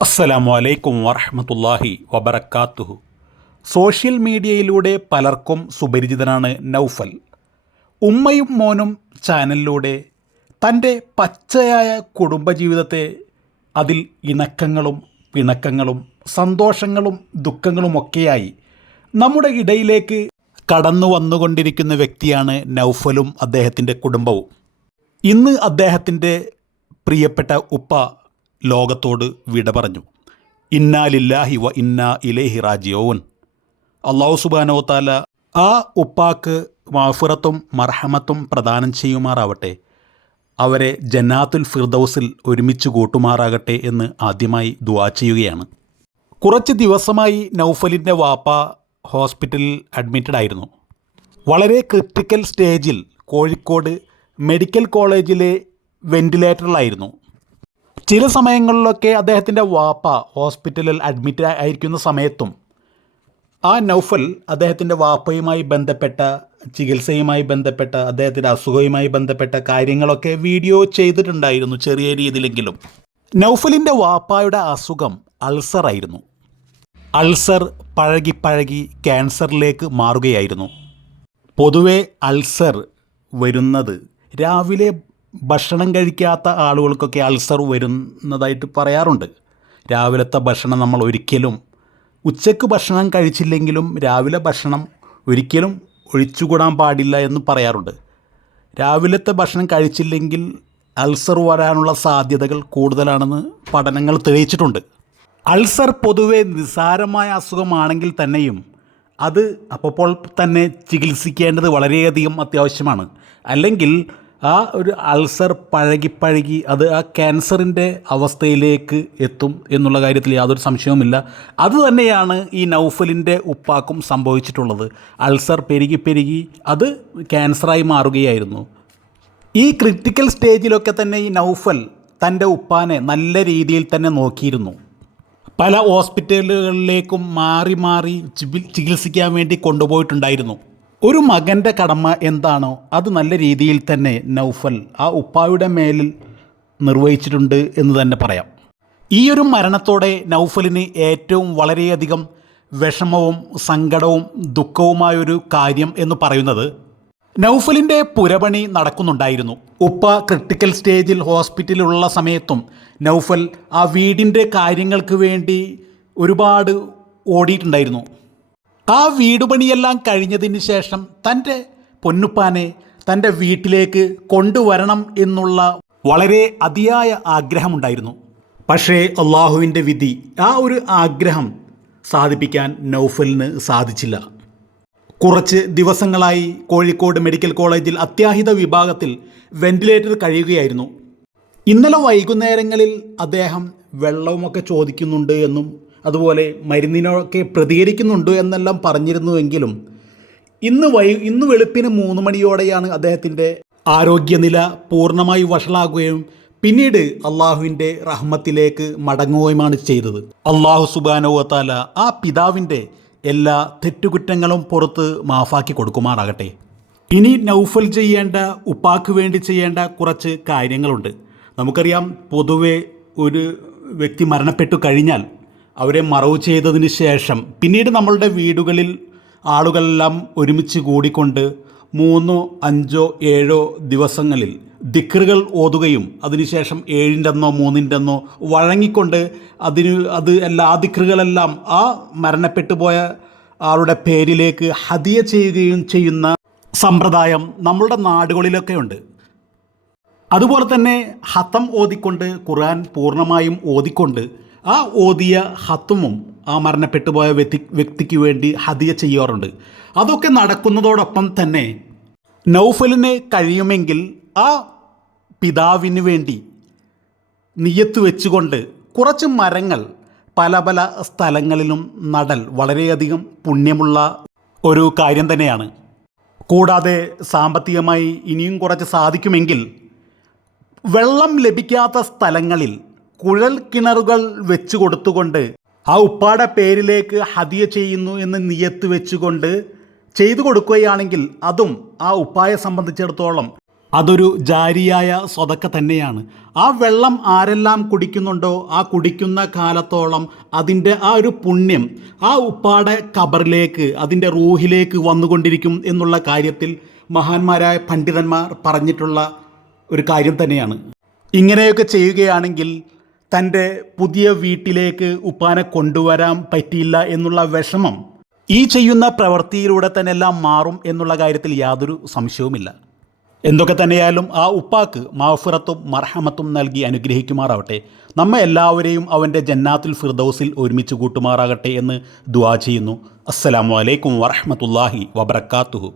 അസ്സലാമു അലൈക്കും വറഹമത്തല്ലാഹി വബർക്കാത്തുഹു സോഷ്യൽ മീഡിയയിലൂടെ പലർക്കും സുപരിചിതനാണ് നൗഫൽ. ഉമ്മയും മോനും ചാനലിലൂടെ തന്റെ പച്ചയായ കുടുംബജീവിതത്തെ അതിൽ ഇണക്കങ്ങളും പിണക്കങ്ങളും സന്തോഷങ്ങളും ദുഃഖങ്ങളുമൊക്കെയായി നമ്മുടെ ഇടയിലേക്ക് കടന്നു വന്നുകൊണ്ടിരിക്കുന്ന വ്യക്തിയാണ് നൗഫലും അദ്ദേഹത്തിന്റെ കുടുംബവും. ഇന്ന് അദ്ദേഹത്തിന്റെ പ്രിയപ്പെട്ട ഉപ്പ ലോകത്തോട് വിട പറഞ്ഞു. ഇന്നാ ലില്ലാഹി വ ഇന്നാ ഇലേഹി റാജിയോൻ അള്ളാഹു സുബാനോ താല ആ ഉപ്പാക്ക് മാഫുറത്തും മർഹമത്തും പ്രദാനം ചെയ്യുമാറാവട്ടെ. അവരെ ജന്നാത്തുൽ ഫിർദൌസിൽ ഒരുമിച്ച് കൂട്ടുമാറാകട്ടെ എന്ന് ആദ്യമായി ദുവാ ചെയ്യുകയാണ്. കുറച്ച് ദിവസമായി നൗഫലിന്റെ വാപ്പ ഹോസ്പിറ്റലിൽ അഡ്മിറ്റഡ് ആയിരുന്നു. വളരെ ക്രിട്ടിക്കൽ സ്റ്റേജിൽ കോഴിക്കോട് മെഡിക്കൽ കോളേജിലെ വെന്റിലേറ്ററിലായിരുന്നു. ചില സമയങ്ങളിലൊക്കെ അദ്ദേഹത്തിന്റെ വാപ്പ ഹോസ്പിറ്റലിൽ അഡ്മിറ്റ് ആയിരിക്കുന്ന സമയത്തും ആ നൗഫൽ അദ്ദേഹത്തിന്റെ വാപ്പയുമായി ബന്ധപ്പെട്ട ചികിത്സയുമായി ബന്ധപ്പെട്ട അദ്ദേഹത്തിന്റെ അസുഖവുമായി ബന്ധപ്പെട്ട കാര്യങ്ങളൊക്കെ വീഡിയോ ചെയ്തിട്ടുണ്ടായിരുന്നു ചെറിയ രീതിയിലെങ്കിലും. നൗഫലിന്റെ വാപ്പായുടെ അസുഖം അൾസറായിരുന്നു അൾസർ പഴകി പഴകി ക്യാൻസറിലേക്ക് മാറുകയായിരുന്നു. പൊതുവെ അൾസർ വരുന്നത് രാവിലെ ഭക്ഷണം കഴിക്കാത്ത ആളുകൾക്കൊക്കെ അൾസർ വരുന്നതായിട്ട് പറയാറുണ്ട്. രാവിലത്തെ ഭക്ഷണം നമ്മൾ ഒരിക്കലും ഉച്ചയ്ക്ക് ഭക്ഷണം കഴിച്ചില്ലെങ്കിലും രാവിലെ ഭക്ഷണം ഒരിക്കലും ഒഴിച്ചുകൂടാൻ പാടില്ല എന്ന് പറയാറുണ്ട്. രാവിലത്തെ ഭക്ഷണം കഴിച്ചില്ലെങ്കിൽ അൾസർ വരാനുള്ള സാധ്യതകൾ കൂടുതലാണെന്ന് പഠനങ്ങൾ തെളിയിച്ചിട്ടുണ്ട്. അൾസർ പൊതുവെ നിസ്സാരമായ അസുഖമാണെങ്കിൽ തന്നെയും അത് അപ്പോൾ തന്നെ ചികിത്സിക്കേണ്ടത് വളരെയധികം അത്യാവശ്യമാണ്. അല്ലെങ്കിൽ ആ ഒരു അൾസർ പഴകി പഴകി അത് ആ ക്യാൻസറിന്റെ അവസ്ഥയിലേക്ക് എത്തും എന്നുള്ള കാര്യത്തിൽ യാതൊരു സംശയവുമില്ല. അതുതന്നെയാണ് ഈ നൗഫലിന്റെ ഉപ്പാക്കും സംഭവിച്ചിട്ടുള്ളത്. അൾസർ പെരുകി പെരുകി അത് ക്യാൻസറായി മാറുകയായിരുന്നു. ഈ ക്രിട്ടിക്കൽ സ്റ്റേജിലൊക്കെ തന്നെ ഈ നൗഫൽ തന്റെ ഉപ്പാനെ നല്ല രീതിയിൽ തന്നെ നോക്കിയിരുന്നു. പല ഹോസ്പിറ്റലുകളിലേക്കും മാറി മാറി ചികിത്സിക്കാൻ വേണ്ടി കൊണ്ടുപോയിട്ടുണ്ടായിരുന്നു. ഒരു മകന്റെ കടമ എന്താണോ അത് നല്ല രീതിയിൽ തന്നെ നൗഫൽ ആ ഉപ്പായുടെ മേലിൽ നിർവഹിച്ചിട്ടുണ്ട് എന്ന് തന്നെ പറയാം. ഈ ഒരു മരണത്തോടെ നൗഫലിന് ഏറ്റവും വളരെയധികം വിഷമവും സങ്കടവും ദുഃഖവുമായൊരു കാര്യം എന്ന് പറയുന്നത് നൗഫലിന്റെ പുരപണി നടക്കുന്നുണ്ടായിരുന്നു. ഉപ്പ ക്രിട്ടിക്കൽ സ്റ്റേജിൽ ഹോസ്പിറ്റലിലുള്ള സമയത്തും നൗഫൽ ആ വീടിന്റെ കാര്യങ്ങൾക്ക് വേണ്ടി ഒരുപാട് ഓടിയിട്ടുണ്ടായിരുന്നു. ആ വീട് പണിയെല്ലാം കഴിഞ്ഞതിന് ശേഷം തന്റെ പൊന്നുപ്പാനെ തന്റെ വീട്ടിലേക്ക് കൊണ്ടുവരണം എന്നുള്ള വളരെ അതിയായ ആഗ്രഹമുണ്ടായിരുന്നു. പക്ഷേ അള്ളാഹുവിന്റെ വിധി ആ ഒരു ആഗ്രഹം സാധിപ്പിക്കാൻ നൗഫലിന് സാധിച്ചില്ല. കുറച്ച് ദിവസങ്ങളായി കോഴിക്കോട് മെഡിക്കൽ കോളേജിൽ അത്യാഹിത വിഭാഗത്തിൽ വെന്റിലേറ്റർ കഴിയുകയായിരുന്നു. ഇന്നലെ വൈകുന്നേരങ്ങളിൽ അദ്ദേഹം വെള്ളവുമൊക്കെ ചോദിക്കുന്നുണ്ട് എന്നും അതുപോലെ മരുന്നിനൊക്കെ പ്രതികരിക്കുന്നുണ്ട് എന്നെല്ലാം പറഞ്ഞിരുന്നുവെങ്കിലും ഇന്ന് വൈ ഇന്ന് വെളുപ്പിന് മൂന്ന് മണിയോടെയാണ് അദ്ദേഹത്തിന്റെ ആരോഗ്യനില പൂർണമായി വഷളാകുകയും പിന്നീട് അള്ളാഹുവിന്റെ റഹ്മത്തിലേക്ക് മടങ്ങുകയുമാണ് ചെയ്തത്. അള്ളാഹു സുബാനോത്താല ആ പിതാവിന്റെ എല്ലാ തെറ്റുകുറ്റങ്ങളും പുറത്ത് മാഫാക്കി കൊടുക്കുമാറാകട്ടെ. ഇനി നൗഫൽ ചെയ്യേണ്ട ഉപ്പാക്ക് വേണ്ടി ചെയ്യേണ്ട കുറച്ച് കാര്യങ്ങളുണ്ട്. നമുക്കറിയാം പൊതുവെ ഒരു വ്യക്തി മരണപ്പെട്ടു കഴിഞ്ഞാൽ അവരെ മറവ് ചെയ്തതിന് ശേഷം പിന്നീട് നമ്മളുടെ വീടുകളിൽ ആളുകളെല്ലാം ഒരുമിച്ച് കൂടിക്കൊണ്ട് മൂന്നോ അഞ്ചോ ഏഴോ ദിവസങ്ങളിൽ ദിക്കറുകൾ ഓതുകയും അതിനുശേഷം ഏഴിന്റെ അന്നോ മൂന്നിന്റെ അന്നോ വഴങ്ങിക്കൊണ്ട് അതിന് അത് എല്ലാ ആ ദിക്കറുകളെല്ലാം ആ മരണപ്പെട്ടു പോയ ആളുടെ പേരിലേക്ക് ഹതിയ ചെയ്യുകയും ചെയ്യുന്ന സമ്പ്രദായം നമ്മളുടെ നാടുകളിലൊക്കെ ഉണ്ട്. അതുപോലെ തന്നെ ഹത്തം ഓതിക്കൊണ്ട് ഖുർആൻ പൂർണമായും ഓതിക്കൊണ്ട് ആ ഓതിയ ഹത്തുമും ആ മരണപ്പെട്ടു പോയ വ്യക്തി വ്യക്തിക്ക് വേണ്ടി ഹതിയ ചെയ്യാറുണ്ട്. അതൊക്കെ നടക്കുന്നതോടൊപ്പം തന്നെ നൗഫലിനെ കഴിയുമെങ്കിൽ ആ പിതാവിന് വേണ്ടി നിയത്ത് വെച്ചുകൊണ്ട് കുറച്ച് മരങ്ങൾ പല പല സ്ഥലങ്ങളിലും നടൽ വളരെയധികം പുണ്യമുള്ള ഒരു കാര്യം തന്നെയാണ്. കൂടാതെ സാമ്പത്തികമായി ഇനിയും കുറച്ച് സാധിക്കുമെങ്കിൽ വെള്ളം ലഭിക്കാത്ത സ്ഥലങ്ങളിൽ കുഴൽ കിണറുകൾ വെച്ചു കൊടുത്തുകൊണ്ട് ആ ഉപ്പാടെ പേരിലേക്ക് ഹതിയ ചെയ്യുന്നു എന്ന് നിയത്ത് വെച്ചുകൊണ്ട് ചെയ്തു കൊടുക്കുകയാണെങ്കിൽ അതും ആ ഉപ്പായെ സംബന്ധിച്ചിടത്തോളം അതൊരു ജാരിയായ സ്വതക്ക തന്നെയാണ്. ആ വെള്ളം ആരെല്ലാം കുടിക്കുന്നുണ്ടോ ആ കുടിക്കുന്ന കാലത്തോളം അതിന്റെ ആ ഒരു പുണ്യം ആ ഉപ്പാടെ കബറിലേക്ക് അതിന്റെ റൂഹിലേക്ക് വന്നുകൊണ്ടിരിക്കും എന്നുള്ള കാര്യത്തിൽ മഹാന്മാരായ പണ്ഡിതന്മാർ പറഞ്ഞിട്ടുള്ള ഒരു കാര്യം തന്നെയാണ്. ഇങ്ങനെയൊക്കെ ചെയ്യുകയാണെങ്കിൽ തന്റെ പുതിയ വീട്ടിലേക്ക് ഉപ്പാനെ കൊണ്ടുവരാൻ പറ്റിയില്ല എന്നുള്ള വിഷമം ഈ ചെയ്യുന്ന പ്രവൃത്തിയിലൂടെ തന്നെ എല്ലാം മാറും എന്നുള്ള കാര്യത്തിൽ യാതൊരു സംശയവുമില്ല. എന്തൊക്കെ തന്നെയായാലും ആ ഉപ്പാക്ക് മാഫിറത്തും മർഹമത്തും നൽകി അനുഗ്രഹിക്കുമാറാവട്ടെ. നമ്മെ എല്ലാവരെയും അവന്റെ ജന്നാത്തുൽ ഫിർദൌസിൽ ഒരുമിച്ച് കൂട്ടുമാറാകട്ടെ എന്ന് ദുവാ ചെയ്യുന്നു. അസ്സലാമു അലൈക്കും വറഹമത്തല്ലാഹി വബർക്കാത്തുഹു